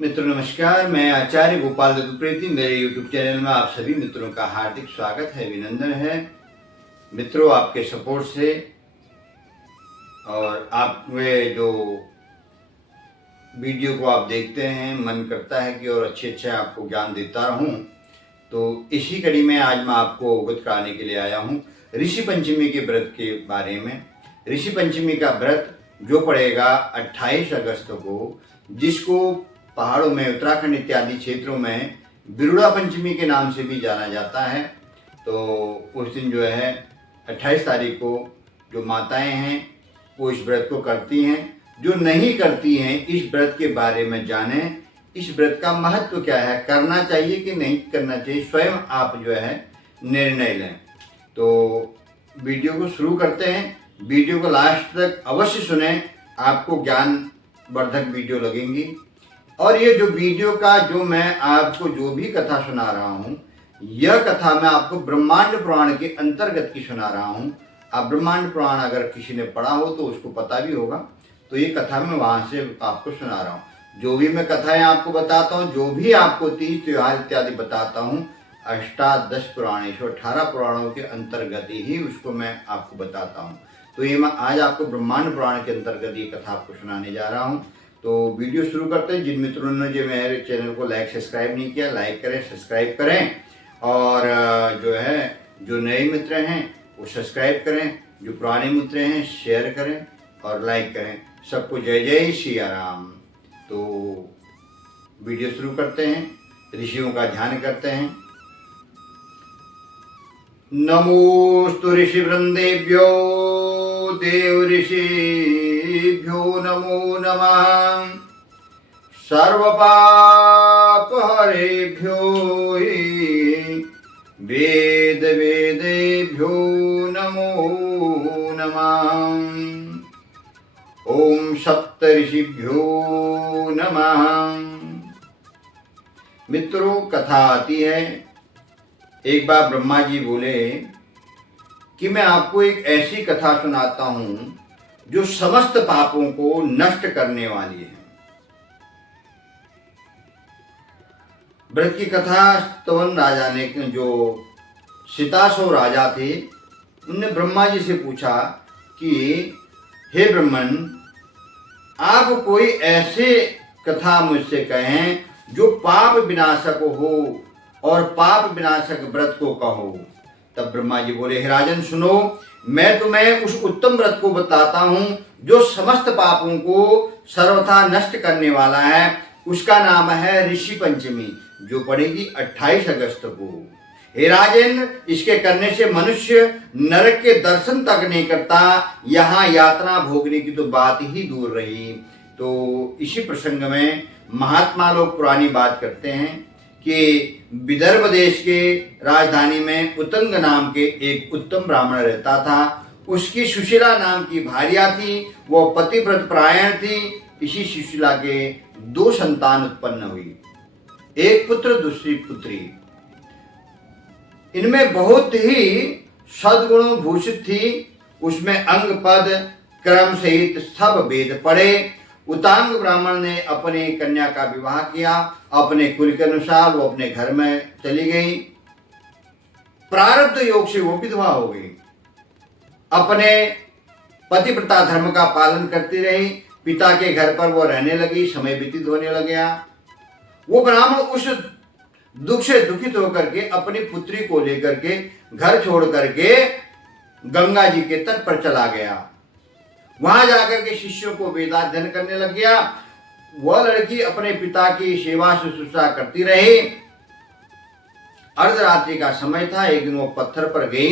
मित्रों नमस्कार, मैं आचार्य गोपाल दत्तप्रेती। मेरे YouTube चैनल में आप सभी मित्रों का हार्दिक स्वागत है, अभिनंदन है। मित्रों, आपके सपोर्ट से और आप वे जो वीडियो को आप देखते हैं, मन करता है कि और अच्छे आपको ज्ञान देता रहूं। तो इसी कड़ी में आज मैं आपको अवगत कराने के लिए आया हूं ऋषि पंचमी के व्रत के बारे में। ऋषि पंचमी का व्रत जो पड़ेगा 28 अगस्त को, जिसको पहाड़ों में, उत्तराखंड इत्यादि क्षेत्रों में बिरुड़ा पंचमी के नाम से भी जाना जाता है। तो उस दिन जो है 28 तारीख को जो माताएं हैं वो इस व्रत को करती हैं। जो नहीं करती हैं, इस व्रत के बारे में जानें। इस व्रत का महत्व क्या है, करना चाहिए कि नहीं करना चाहिए, स्वयं आप जो है निर्णय लें। तो वीडियो को शुरू करते हैं। वीडियो को लास्ट तक अवश्य सुनें, आपको ज्ञानवर्धक वीडियो लगेंगी। और ये जो वीडियो का जो मैं आपको जो भी कथा सुना रहा हूँ, यह कथा मैं आपको ब्रह्मांड पुराण के अंतर्गत की सुना रहा हूँ। आप ब्रह्मांड पुराण अगर किसी ने पढ़ा हो तो उसको पता भी होगा। तो ये कथा मैं वहाँ से आपको सुना रहा हूँ। जो भी मैं कथाएं आपको बताता हूँ, जो भी आपको तीज त्योहार इत्यादि बताता हूँ, अष्टादश पुराणेश 18 पुराणों के अंतर्गत ही उसको मैं आपको बताता हूँ। तो ये मैं आज आपको ब्रह्मांड पुराण के अंतर्गत ये कथा आपको सुनाने जा रहा हूँ। तो वीडियो शुरू करते हैं। जिन मित्रों ने जो मेरे चैनल को लाइक सब्सक्राइब नहीं किया, लाइक करें, सब्सक्राइब करें। और जो है जो नए मित्र हैं वो सब्सक्राइब करें, जो पुराने मित्र हैं शेयर करें और लाइक करें। सबको जय जय सिया राम। तो वीडियो शुरू करते हैं, ऋषियों का ध्यान करते हैं। नमोस्तु ऋषि वृंदेभ्यो देव ऋषिभ्यो नमो नमः। सर्वपाप हरेभ्यो वेद वेदेभ्यो नमो नमः। ओम सप्त ऋषिभ्यो नमः। मित्रों, कथा आती है। एक बार ब्रह्मा जी बोले कि मैं आपको एक ऐसी कथा सुनाता हूं जो समस्त पापों को नष्ट करने वाली है। व्रत की कथा स्तवन राजा ने, जो सितासो राजा थे, उनने ब्रह्मा जी से पूछा कि हे ब्रह्मन, आप कोई ऐसे कथा मुझसे कहें जो पाप विनाशक हो और पाप विनाशक व्रत को कहो। तब ब्रह्मा जी बोले, हे राजन सुनो, मैं तुम्हें उस उत्तम व्रत को बताता हूं जो समस्त पापों को सर्वथा नष्ट करने वाला है। उसका नाम है ऋषि पंचमी, जो पड़ेगी 28 अगस्त को। हे राजन, इसके करने से मनुष्य नरक के दर्शन तक नहीं करता, यहाँ यातना भोगने की तो बात ही दूर रही। तो इसी प्रसंग में महात्मा लोग पुरानी बात करते हैं कि विदर्भ देश के राजधानी में उतंग नाम के एक उत्तम ब्राह्मण रहता था। उसकी सुशीला नाम की भार्या थी, वो पतिव्रत परायण थी। इसी सुशीला के 2 संतान उत्पन्न हुई, एक पुत्र दूसरी पुत्री। इनमें बहुत ही सद्गुण भूषित थी। उसमें अंग पद क्रम सहित सब वेद पढ़े। उतांग ब्राह्मण ने अपने कन्या का विवाह किया। अपने कुल के अनुसार वो अपने घर में चली गई। प्रारब्ध योग से वो विधवा हो गई। अपने पतिव्रता धर्म का पालन करती रही। पिता के घर पर वो रहने लगी, समय व्यतीत होने लग गया। वो ब्राह्मण उस दुख से दुखित होकर के अपनी पुत्री को लेकर के घर छोड़ करके गंगा जी के तट पर चला गया। वहां जाकर के शिष्यों को वेदाध्ययन करने लग गया। वह लड़की अपने पिता की सेवा शुश्रूषा करती रही। अर्धरात्रि का समय था। एक दिन वो पत्थर पर गई।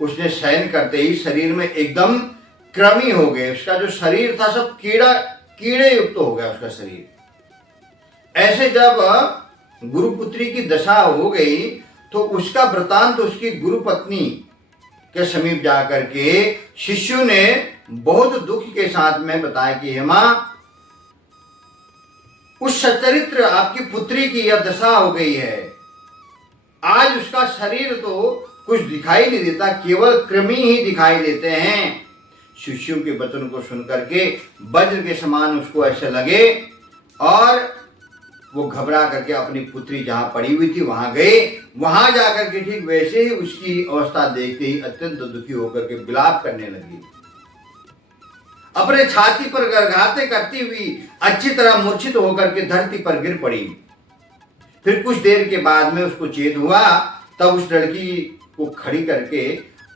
उसने शयन करते ही शरीर में एकदम कृमि हो गए। उसका जो शरीर था सब कीड़े युक्त हो गया उसका शरीर। ऐसे जब गुरुपुत्री की दशा हो गई तो उसका वृतांत उसकी गुरु पत्नी के समीप जाकर के शिष्यों ने बहुत दुख के साथ में बताया कि हे मां, उस सच्चरित्र आपकी पुत्री की यह दशा हो गई है। आज उसका शरीर तो कुछ दिखाई नहीं देता, केवल कृमि ही दिखाई देते हैं। शिष्यों के वचन को सुनकर के वज्र के समान उसको ऐसे लगे और वो घबरा करके अपनी पुत्री जहां पड़ी हुई थी वहां गए। वहां जाकर के ठीक वैसे ही उसकी अवस्था देखते ही अत्यंत दुखी होकर के विलाप करने लगी। अपने छाती पर गर्गाते करती हुई अच्छी तरह मूर्छित होकर के धरती पर गिर पड़ी। फिर कुछ देर के बाद में उसको चेत हुआ, तब उस लड़की को खड़ी करके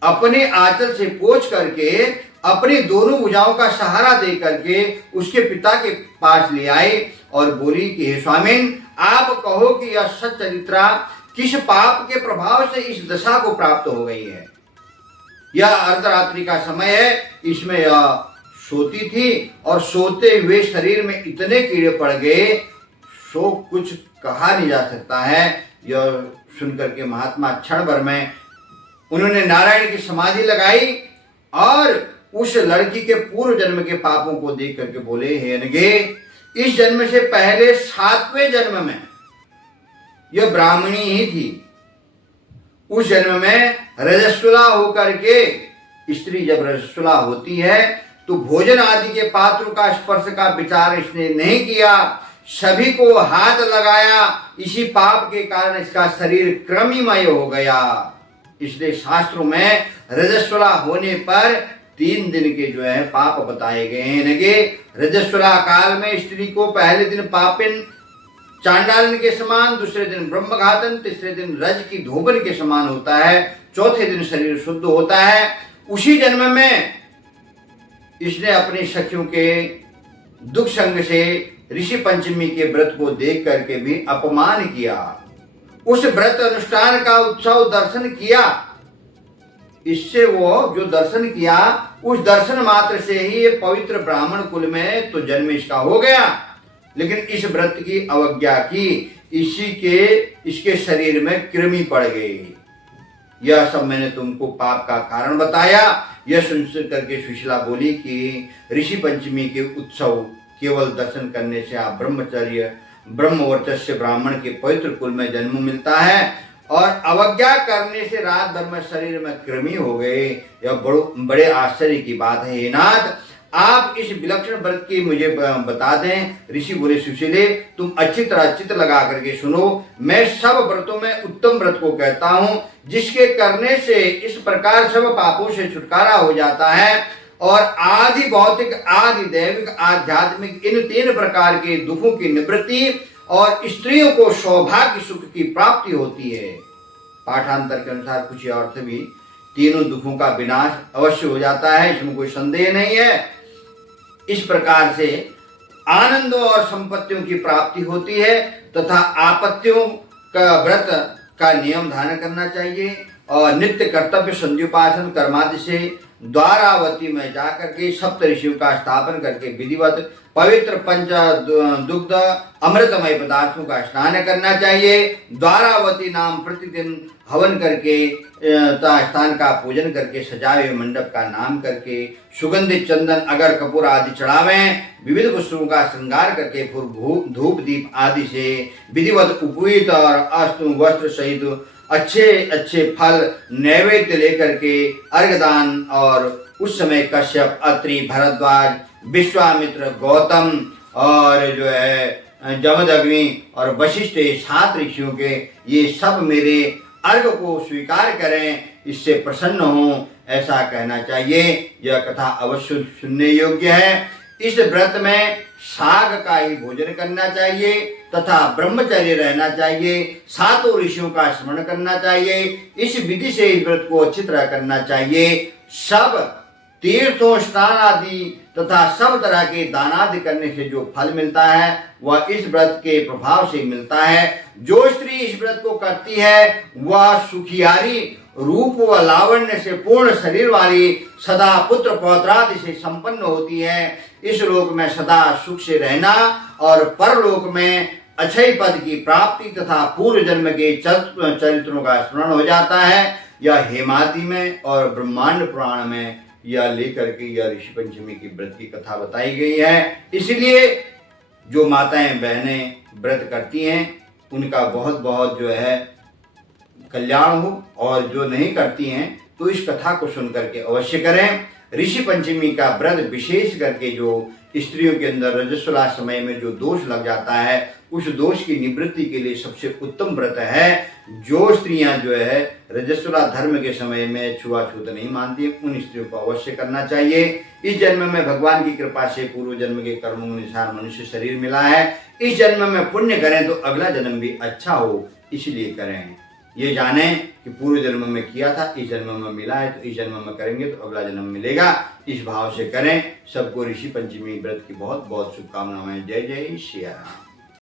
अपने आंचल से पोंछ करके अपनी दोनों भुजाओं का सहारा दे करके उसके पिता के पास ले आई और बोली कि हे स्वामिन, आप कहो कि यह सच्चरित्रा किस पाप के प्रभाव से इस दशा को प्राप्त हो गई है। यह अर्धरात्रि का समय है, इसमें यह सोती थी और सोते हुए शरीर में इतने कीड़े पड़ गए, सो कुछ कहा नहीं जा सकता है। यह सुनकर के महात्मा क्षण भर में उन्होंने नारायण की समाधि लगाई और उस लड़की के पूर्व जन्म के पापों को देख करके बोले, हे अनगे, इस जन्म से पहले 7वें जन्म में यह ब्राह्मणी ही थी। उस जन्म में रजस्वला होकर के, स्त्री जब रजस्वला होती है तो भोजन आदि के पात्र का स्पर्श का विचार इसने नहीं किया, सभी को हाथ लगाया। इसी पाप के कारण इसका शरीर कृमिमय हो गया। इसलिए शास्त्रों में रजस्वला होने पर 3 दिन के जो है पाप बताए गए हैं। रजस्वला काल में स्त्री को पहले दिन पापिन चांडालन के समान, दूसरे दिन ब्रह्मघातन, तीसरे दिन रज की धोबन के समान होता है, चौथे दिन शरीर शुद्ध होता है। उसी जन्म में इसने अपनी सखियों के दुख संग से ऋषि पंचमी के व्रत को देख करके भी अपमान किया। उस व्रत अनुष्ठान का उत्सव दर्शन किया। इससे वो जो दर्शन किया, उस दर्शन मात्र से ही ये पवित्र ब्राह्मण कुल में तो जन्म इसका हो गया, लेकिन इस व्रत की अवज्ञा की, इसके शरीर में कृमि पड़ गई। यह सब मैंने तुमको पाप का कारण बताया। यह सुन करके सुशीला बोली कि ऋषि पंचमी के उत्सव केवल दर्शन करने से आप ब्रह्मवर्चस्य ब्राह्मण के पवित्र कुल में जन्म मिलता है, और अवज्ञा करने से रात भर में शरीर में कृमि हो गए। यह बड़े आश्चर्य की बात है। हे नाथ, आप इस विलक्षण व्रत की मुझे बता दें। ऋषि बोले, सुशीले, तुम अच्छी तरह चित्त लगा करके सुनो। मैं सब व्रतों में उत्तम व्रत को कहता हूँ, जिसके करने से इस प्रकार सब पापों से छुटकारा हो जाता है और आदि भौतिक, आदि दैविक, आध्यात्मिक इन 3 प्रकार के दुखों की निवृत्ति और स्त्रियों को सौभाग्य सुख की प्राप्ति होती है। पाठांतर के अनुसार कुछ अर्थ भी, तीनों दुखों का विनाश अवश्य हो जाता है, इसमें कोई संदेह नहीं है। इस प्रकार से आनंदों और संपत्तियों की प्राप्ति होती है तथा आपत्तियों का व्रत का नियम धारण करना चाहिए और नित्य कर्तव्य संध्योपासन कर्मादि से द्वारावती में जाकर के सप्त ऋषियों का स्थापन करके विधिवत पवित्र पंच दुग्ध अमृतमय पदार्थों का स्नान करना चाहिए। द्वारावती नाम प्रतिदिन हवन करके स्थान का पूजन करके सजाए हुए मंडप का नाम करके सुगंधित चंदन अगर कपूर आदि चढ़ावें, विविध पुष्पों का श्रृंगार करके फिर धूप दीप आदि से विधिवत उपवीत और अस्तु वस्त्र सहित अच्छे अच्छे फल नैवेद्य लेकर के अर्घदान, और उस समय कश्यप, अत्रि, भरद्वाज, विश्वामित्र, गौतम और जो है जमदग्नि और वशिष्ठ 7 ऋषियों के ये सब मेरे अर्घ को स्वीकार करें, इससे प्रसन्न हो, ऐसा कहना चाहिए। यह कथा अवश्य सुनने योग्य है। इस व्रत में साग का ही भोजन करना चाहिए तथा ब्रह्मचर्य रहना चाहिए। 7 ऋषियों का स्मरण करना चाहिए। इस विधि से इस व्रत को अच्छी तरह करना चाहिए। सब तीर्थों, स्नान आदि तथा सब तरह के दान आदि करने से जो फल मिलता है वह इस व्रत के प्रभाव से मिलता है। जो स्त्री इस व्रत को करती है वह सुखियारी रूप व लावण्य से पूर्ण शरीर वाली, सदा पुत्र पौत्रादि से संपन्न होती है। इस लोक में सदा सुख से रहना और परलोक में अक्षय पद की प्राप्ति तथा पूर्व जन्म के चरित्रों का स्मरण हो जाता है। यह हेमादि में और ब्रह्मांड पुराण में यह लेकर के यह ऋषि पंचमी की व्रत की कथा बताई गई है। इसलिए जो माताएं बहनें व्रत करती हैं उनका बहुत बहुत जो है कल्याण हो, और जो नहीं करती हैं तो इस कथा को सुन करके अवश्य करें। ऋषि पंचमी का व्रत विशेष करके जो स्त्रियों के अंदर रजस्वला समय में जो दोष लग जाता है, उस दोष की निवृत्ति के लिए सबसे उत्तम व्रत है। जो स्त्रियां जो है रजस्वला धर्म के समय में छुआछूत नहीं मानती, उन स्त्रियों को अवश्य करना चाहिए। इस जन्म में भगवान की कृपा से पूर्व जन्म के कर्मों अनुसार मनुष्य शरीर मिला है। इस जन्म में पुण्य करें तो अगला जन्म भी अच्छा हो, इसलिए करें। ये जाने कि पूर्व जन्म में किया था, इस जन्म में मिला है, तो इस जन्म में करेंगे तो अगला जन्म मिलेगा। इस भाव से करें। सबको ऋषि पंचमी व्रत की बहुत बहुत शुभकामनाएं। जय जय श्री राम।